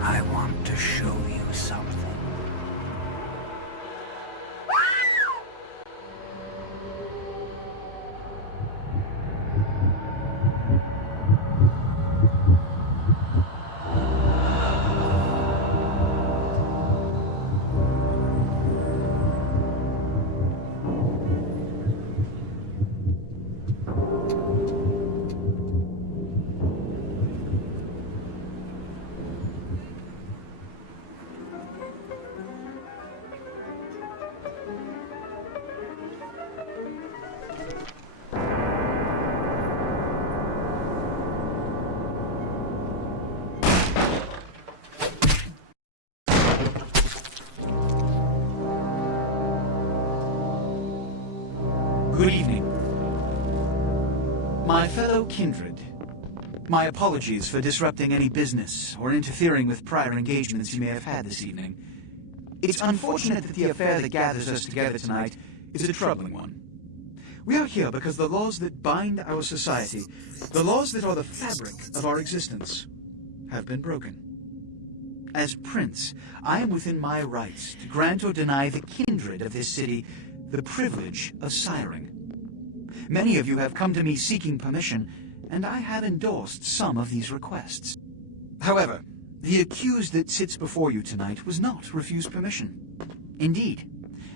I want to show you something. Good evening. My fellow kindred, my apologies for disrupting any business or interfering with prior engagements you may have had this evening. It's unfortunate that the affair that gathers us together tonight is a troubling one. We are here because the laws that bind our society, the laws that are the fabric of our existence, have been broken. As Prince, I am within my rights to grant or deny the kindred of this city the privilege of siring. Many of you have come to me seeking permission, and I have endorsed some of these requests. However, the accused that sits before you tonight was not refused permission. Indeed,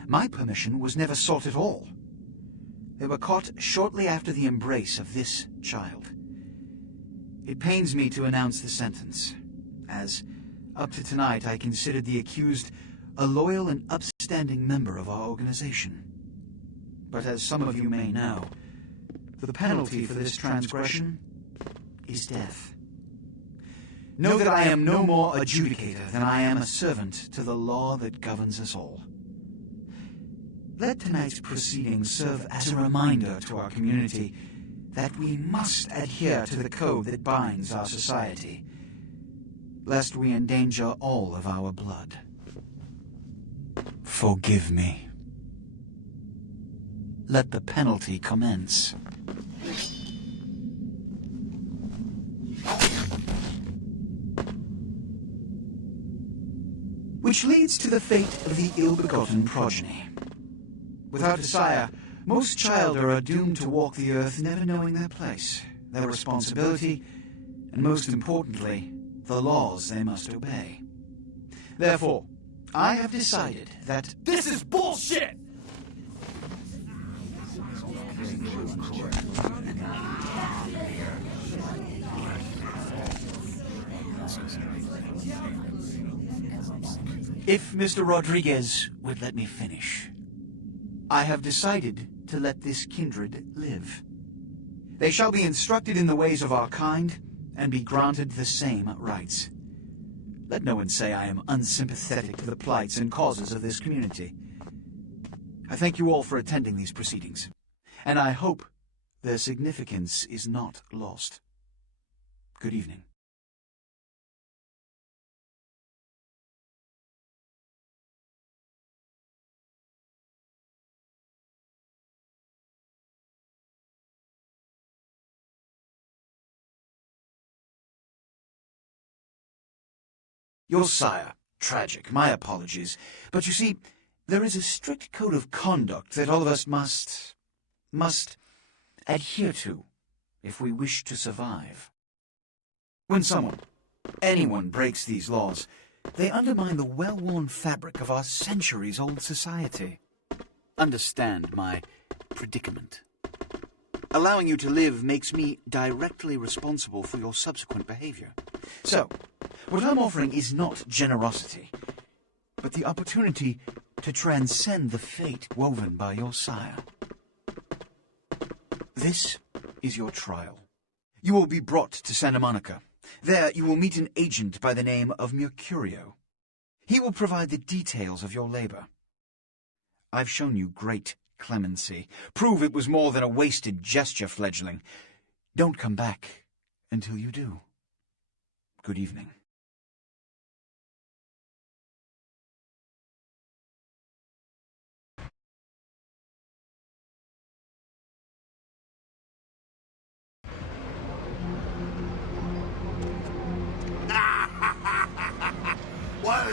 my permission was never sought at all. They were caught shortly after the embrace of this child. It pains me to announce the sentence, as up to tonight I considered the accused a loyal and upstanding member of our organization. But as some of you may know, the penalty for this transgression is death. Know that I am no more adjudicator than I am a servant to the law that governs us all. Let tonight's proceedings serve as a reminder to our community that we must adhere to the code that binds our society, lest we endanger all of our blood. Forgive me. Let the penalty commence. Which leads to the fate of the ill-begotten progeny. Without a sire, most children are doomed to walk the earth never knowing their place, their responsibility, and most importantly, the laws they must obey. Therefore, I have decided that This is bullshit! if Mr. Rodriguez would let me finish, I have decided to let this kindred live. They shall be instructed in the ways of our kind and be granted the same rights. Let no one say I am unsympathetic to the plights and causes of this community. I thank you all for attending these proceedings, and I hope their significance is not lost. Good evening. Your sire, tragic, my apologies. But you see, there is a strict code of conduct that all of us must adhere to if we wish to survive. When anyone breaks these laws, they undermine the well-worn fabric of our centuries-old society. Understand my predicament. Allowing you to live makes me directly responsible for your subsequent behavior. So, what I'm offering is not generosity, but the opportunity to transcend the fate woven by your sire. This is your trial. You will be brought to Santa Monica. There you will meet an agent by the name of Mercurio. He will provide the details of your labor. I've shown you great clemency. Prove it was more than a wasted gesture, fledgling. Don't come back until you do. Good evening.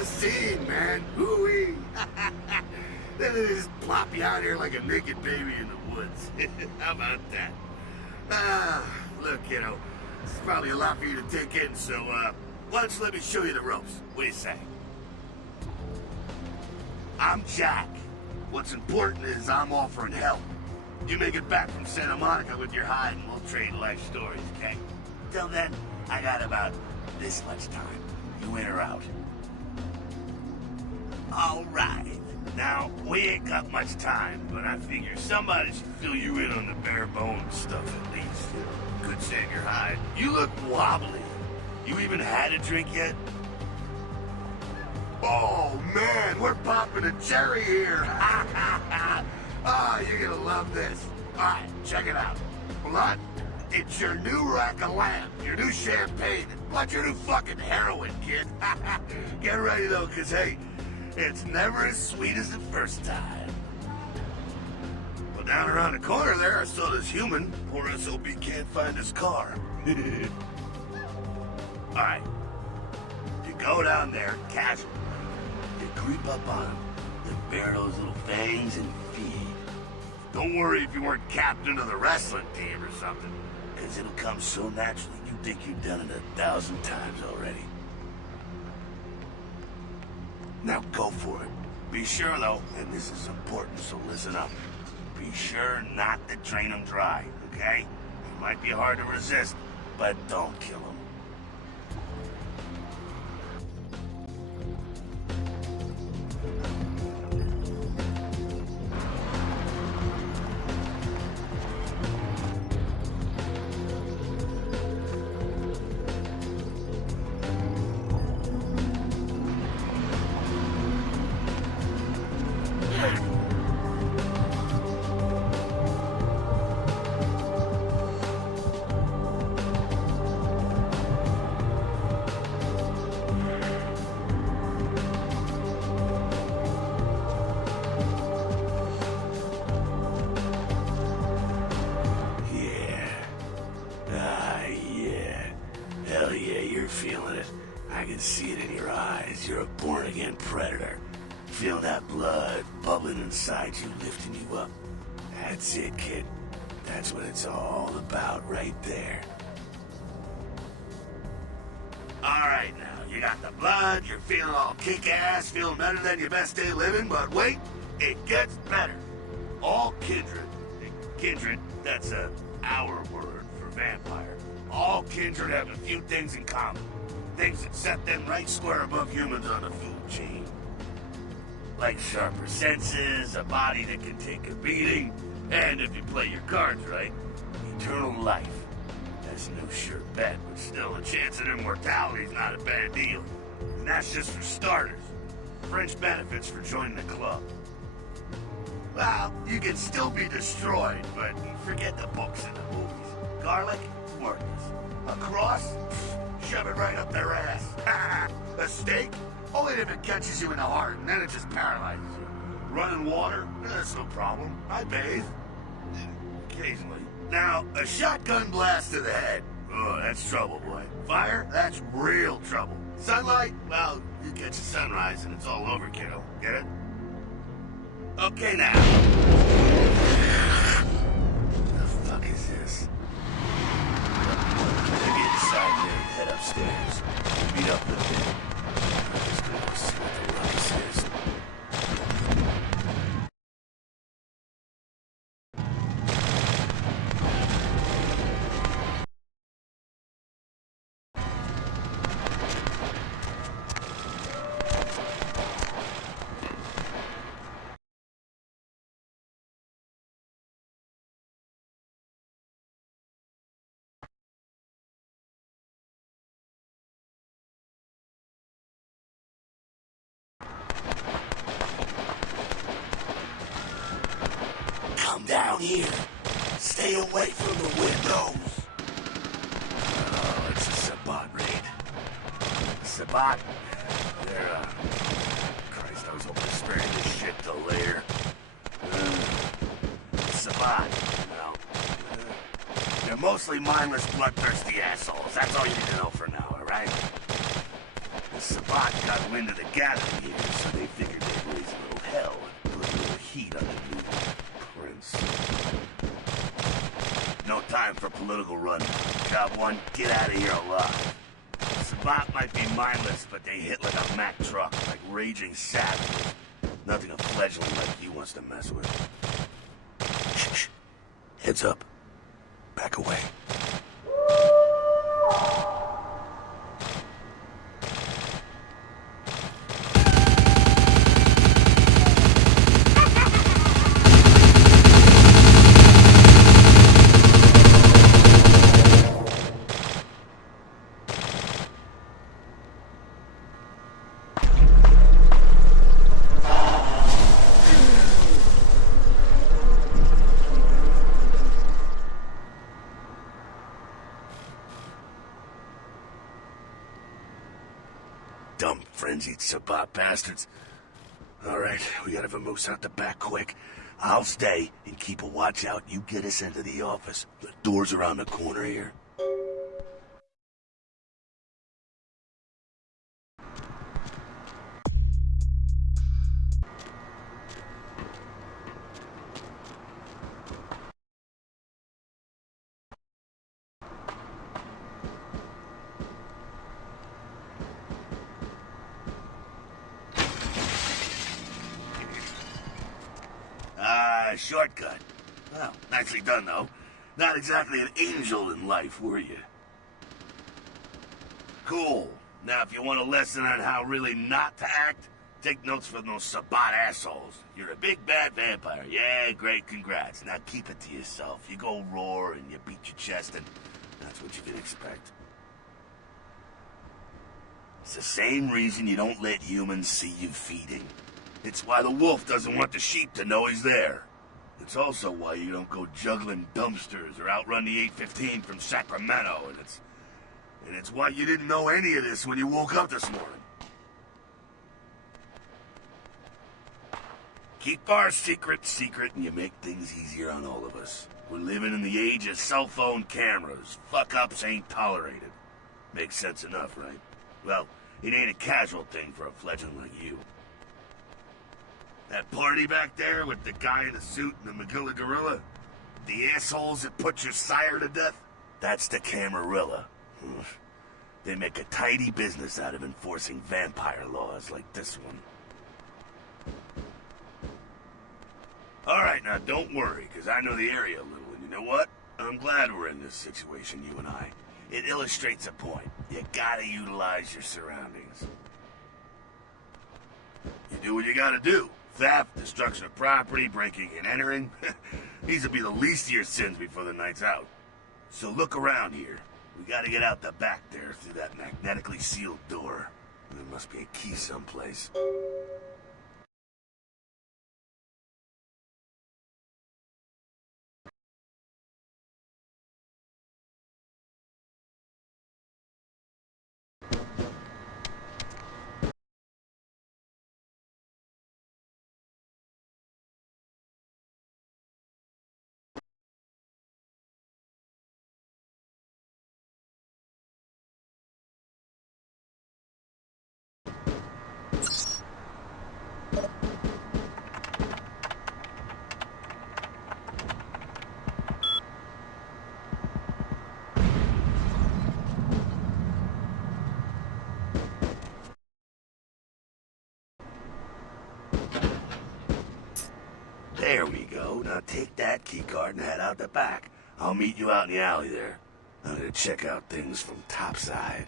the scene, man. Hoo-wee. Then they just plop you out here like a naked baby in the woods. How about that? Look, kiddo, this is probably a lot for you to take in, so, why don't you let me show you the ropes? What do you say? I'm Jack. What's important is I'm offering help. You make it back from Santa Monica with your hide and we'll trade life stories, okay? Till then, I got about this much time. You in or out? All right. Now, we ain't got much time, but I figure somebody should fill you in on the bare bones stuff at least. Could save your hide. You look wobbly. You even had a drink yet? Oh, man, we're popping a cherry here. Oh, you're gonna love this. All right, check it out. Blood, it's your new rack of lamb, your new champagne, plus your new fucking heroin, kid. Get ready, though, because, hey, it's never as sweet as the first time. Well, down around the corner there, I saw this human. Poor SOB can't find his car. All right. You go down there, casually. You creep up on him. You bare those little fangs and feed. Don't worry if you weren't captain of the wrestling team or something, because it'll come so naturally you think you've done it 1,000 times already. Now go for it. Be sure, though, and this is important, so listen up. Be sure not to drain them dry, okay? It might be hard to resist, but don't kill them. Feeling it. I can see it in your eyes. You're a born-again predator. Feel that blood bubbling inside you, lifting you up. That's it, kid. That's what it's all about right there. All right, now, you got the blood, you're feeling all kick-ass, feeling better than your best day living, but wait, it gets better. All kindred. Kindred, that's our word for vampire. All kindred have a few things in common. Things that set them right square above humans on the food chain. Like sharper senses, a body that can take a beating, and if you play your cards right, eternal life. That's no sure bet, but still a chance at immortality's not a bad deal. And that's just for starters. Fringe benefits for joining the club. Well, you can still be destroyed, but forget the books and the movies. Garlic? Worthless. A cross? Shove it right up their ass. A stake? Only if it catches you in the heart, and then it just paralyzes you. Running water? That's no problem. I bathe. Occasionally. Now, a shotgun blast to the head. Oh, that's trouble, boy. Fire? That's real trouble. Sunlight? Well, you catch a sunrise and it's all over, kiddo. Get it? Okay, now. The fuck is this? Maybe inside there, head upstairs. Meet up with him. I'm just gonna go see what the ruckus is. Come down here. Stay away from the windows. Oh, it's a Sabat raid. Sabat? They're, Christ, I was hoping to spare you this shit till later. Sabat, well, they're mostly mindless, bloodthirsty assholes. That's all you need to know for now, alright? The Sabbat got wind of the gathering here, so they figured they'd raise a little hell and put a little heat on the new prince. No time for political run. Job one, get out of here alive. Sabbat might be mindless, but they hit like a Mack truck, like raging savages. Nothing a fledgling like you wants to mess with. Shh. Heads up. Back away. Dumb frenzied Sabbat bastards. Alright, we gotta vamoose out the back quick. I'll stay and keep a watch out. You get us into the office. The door's around the corner here. Shortcut. Well, nicely done, though. Not exactly an angel in life, were you? Cool. Now, if you want a lesson on how really not to act, take notes from those Sabbat assholes. You're a big bad vampire. Yeah, great, congrats. Now keep it to yourself. You go roar and you beat your chest, and that's what you can expect. It's the same reason you don't let humans see you feeding. It's why the wolf doesn't want the sheep to know he's there. It's also why you don't go juggling dumpsters or outrun the 815 from Sacramento, and it's why you didn't know any of this when you woke up this morning. Keep our secret, and you make things easier on all of us. We're living in the age of cell phone cameras. Fuck-ups ain't tolerated. Makes sense enough, right? Well, it ain't a casual thing for a fledgling like you. That party back there with the guy in the suit and the Magilla gorilla? The assholes that put your sire to death? That's the Camarilla. They make a tidy business out of enforcing vampire laws like this one. Alright, now don't worry, because I know the area a little, and you know what? I'm glad we're in this situation, you and I. It illustrates a point. You gotta utilize your surroundings. You do what you gotta do. Theft, destruction of property, breaking and entering. These will be the least of your sins before the night's out. So look around here. We gotta get out the back there through that magnetically sealed door. There must be a key someplace. There we go. Now take that keycard and head out the back. I'll meet you out in the alley there. I'm gonna check out things from topside.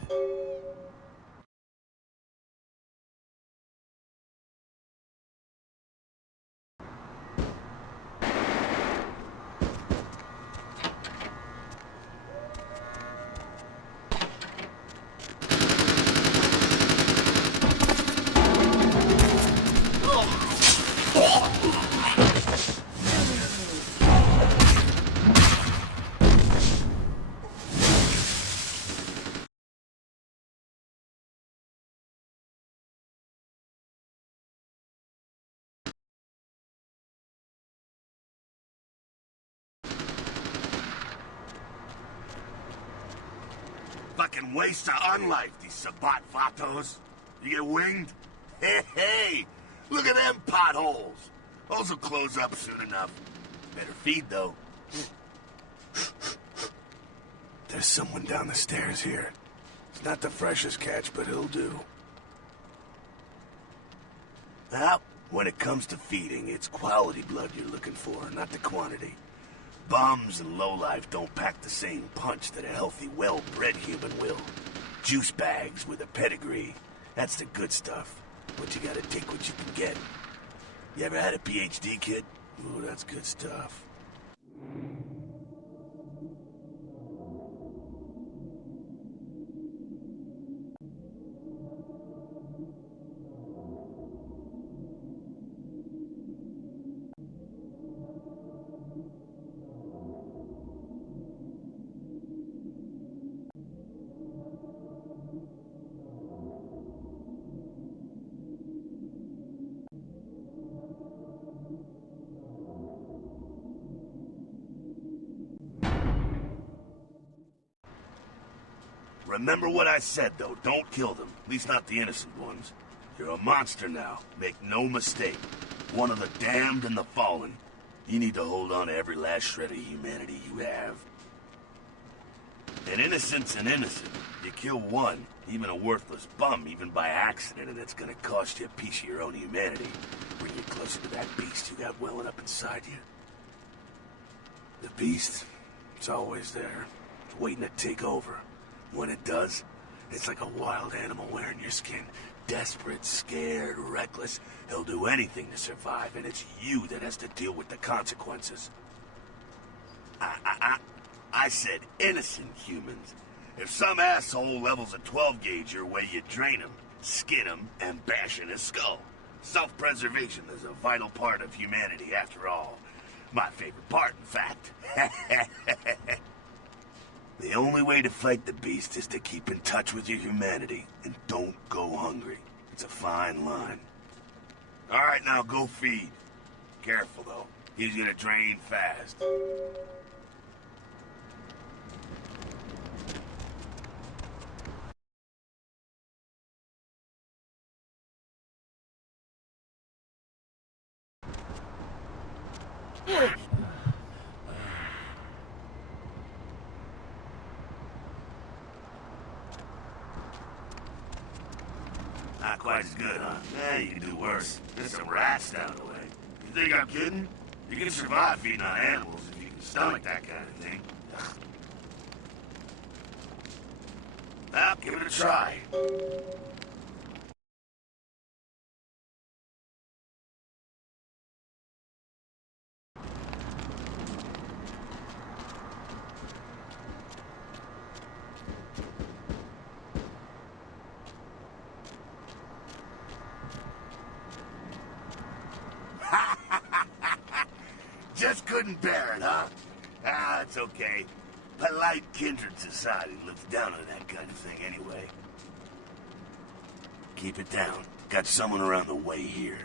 Fucking waste of unlife, these Sabbat vatos. You get winged? Hey, hey! Look at them potholes! Those will close up soon enough. Better feed, though. There's someone down the stairs here. It's not the freshest catch, but it'll do. Now, when it comes to feeding, it's quality blood you're looking for, not the quantity. Bums and lowlife don't pack the same punch that a healthy, well-bred human will. Juice bags with a pedigree. That's the good stuff. But you gotta take what you can get. You ever had a PhD, kid? Ooh, that's good stuff. Remember what I said, though. Don't kill them. At least not the innocent ones. You're a monster now. Make no mistake. One of the damned and the fallen. You need to hold on to every last shred of humanity you have. An innocent's an innocent. You kill one, even a worthless bum, even by accident, and it's gonna cost you a piece of your own humanity. Bring you closer to that beast you got welling up inside you. The beast, it's always there. It's waiting to take over. When it does, it's like a wild animal wearing your skin. Desperate, scared, reckless. He'll do anything to survive, and it's you that has to deal with the consequences. I said innocent humans. If some asshole levels a 12 gauge your way, you drain him, skin him, and bash in his skull. Self-preservation is a vital part of humanity, after all. My favorite part, in fact. The only way to fight the beast is to keep in touch with your humanity, and don't go hungry. It's a fine line. All right, now go feed. Careful, though. He's gonna drain fast. Not quite as good, huh? Yeah, you can do worse. There's some rats down the way. You think I'm kidding? You can survive feeding on animals if you can stomach that kind of thing. Well, give it a try. Just couldn't bear it, huh? Ah, it's okay. Polite kindred society looks down on that kind of thing anyway. Keep it down. Got someone around the way here.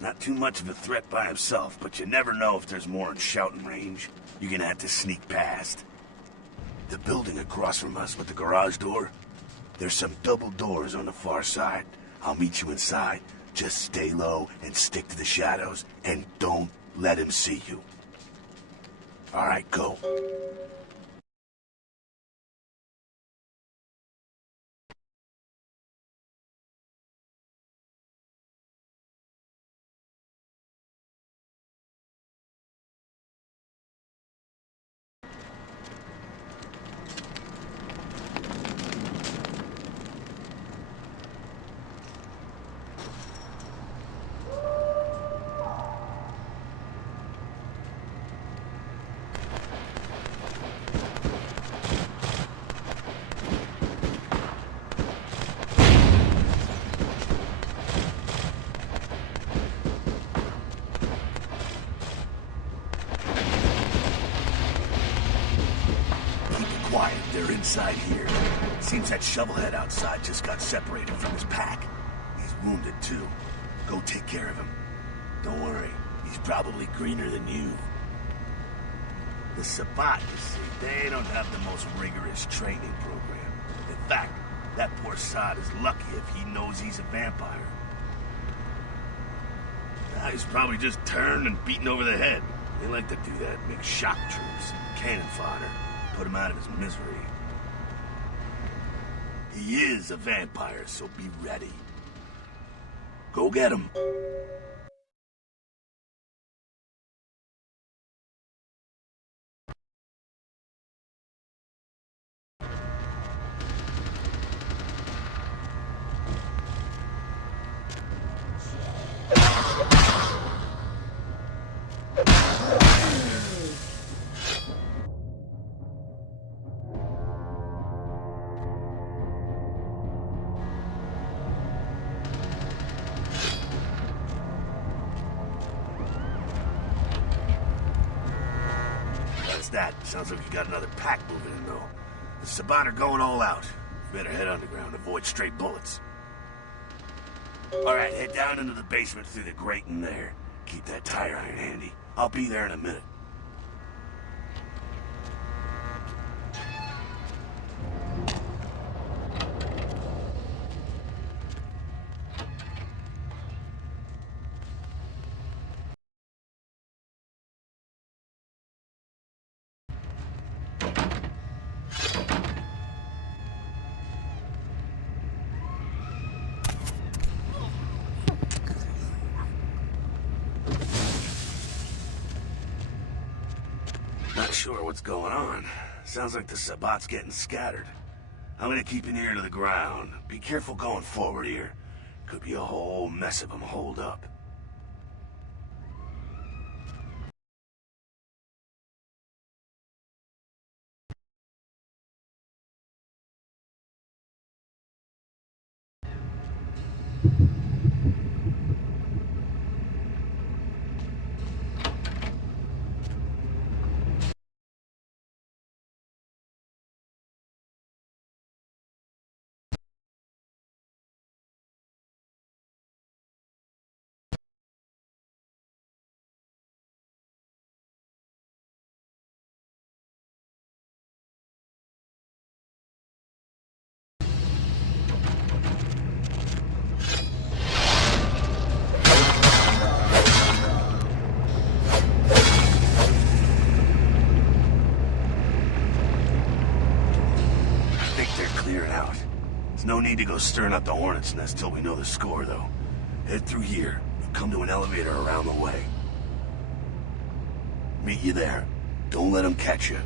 Not too much of a threat by himself, but you never know if there's more in shouting range. You're gonna have to sneak past. The building across from us with the garage door, there's some double doors on the far side. I'll meet you inside. Just stay low and stick to the shadows, and don't let him see you. All right, go. Quiet, they're inside here. Seems that shovelhead outside just got separated from his pack. He's wounded too. Go take care of him. Don't worry, he's probably greener than you. The Sabbat, you see, they don't have the most rigorous training program. In fact, That poor sod is lucky if he knows he's a vampire. He's probably just turned and beaten over the head. They like to do that, make shock troops, cannon fodder, put him out of his misery. He is a vampire, so be ready. Go get him. That. Sounds like you got another pack moving in, though. The Sabat are going all out. You better head underground, avoid stray bullets. Alright, head down into the basement through the grate in there. Keep that tire iron handy. I'll be there in a minute. Not sure what's going on. Sounds like the Sabat's getting scattered. I'm gonna keep an ear to the ground. Be careful going forward here. Could be a whole mess of them holed up. No need to go stirring up the hornet's nest till we know the score, though. Head through here. You'll come to an elevator around the way. Meet you there. Don't let them catch you.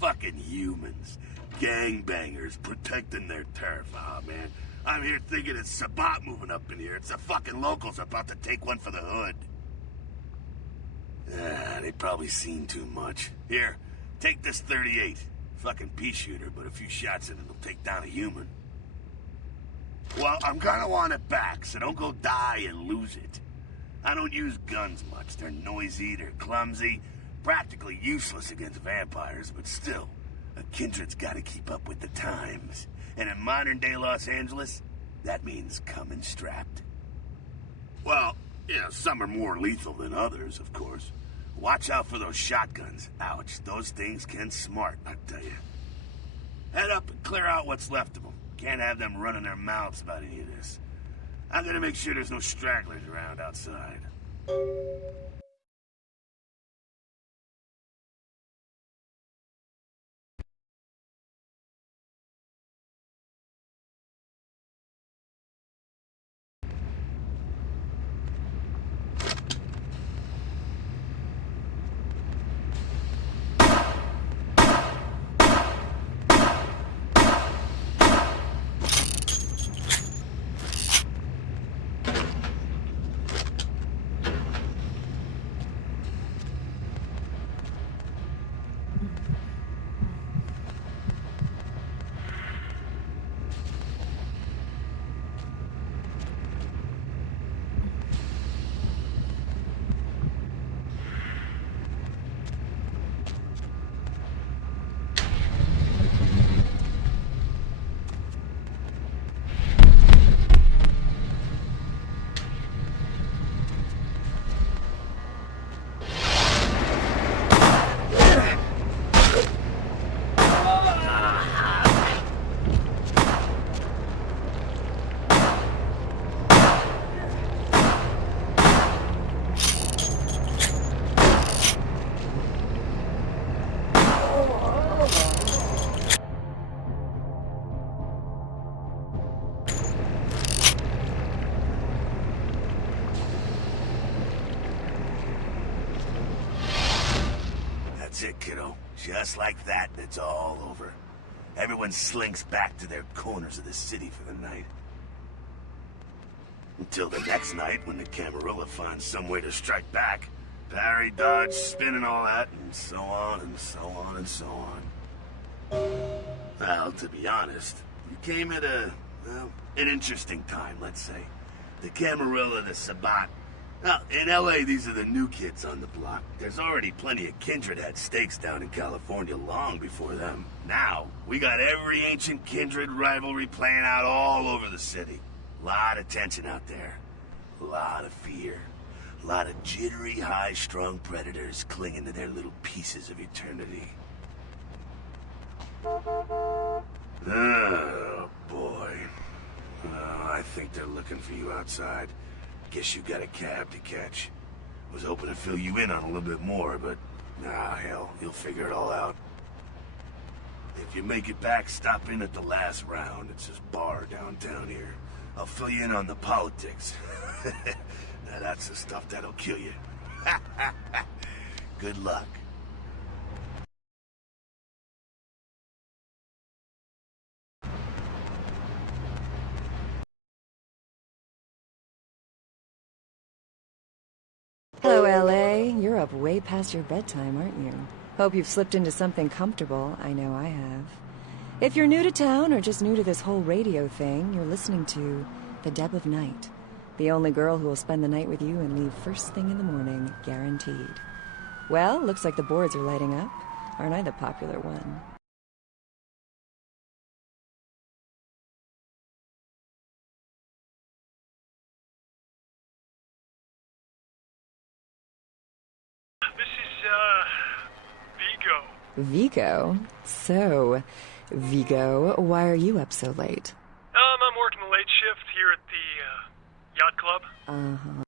Fucking humans. Gangbangers protecting their turf. Ah, man. I'm here thinking it's Sabat moving up in here. It's the fucking locals about to take one for the hood. They've probably seen too much. Here, take this 38. Fucking pea shooter, but a few shots in it'll take down a human. Well, I'm gonna want it back, so don't go die and lose it. I don't use guns much. They're noisy, they're clumsy. practically useless against vampires, but still, a kindred's gotta keep up with the times. And in modern-day Los Angeles, that means coming strapped. Well, yeah, some are more lethal than others, of course. Watch out for those shotguns. Ouch, those things can smart, I tell you. Head up and clear out what's left of them. Can't have them running their mouths about any of this. I'm gonna make sure there's no stragglers around outside. That's it, kiddo. Just like that, it's all over. Everyone slinks back to their corners of the city for the night. Until the next night, when the Camarilla finds some way to strike back. Parry, dodge, spin and all that, and so on and so on and so on. Well, to be honest, you came at an interesting time, let's say. The Camarilla, the Sabat. Now, in LA, these are the new kids on the block. There's already plenty of kindred had stakes down in California long before them. Now, we got every ancient kindred rivalry playing out all over the city. Lot of tension out there. A lot of fear. A lot of jittery, high-strung predators clinging to their little pieces of eternity. Oh, boy. Oh, I think they're looking for you outside. Guess you got a cab to catch. Was hoping to fill you in on a little bit more, but hell, you'll figure it all out. If you make it back, stop in at the last round. It's this bar downtown here. I'll fill you in on the politics. Now that's the stuff that'll kill you. Good luck. Hello, LA. You're up way past your bedtime, aren't you? Hope you've slipped into something comfortable. I know I have. If you're new to town or just new to this whole radio thing, you're listening to The Deb of Night. The only girl who will spend the night with you and leave first thing in the morning, guaranteed. Well, looks like the boards are lighting up. Aren't I the popular one? Vigo? So, Vigo, why are you up so late? I'm working the late shift here at the yacht club. Uh-huh.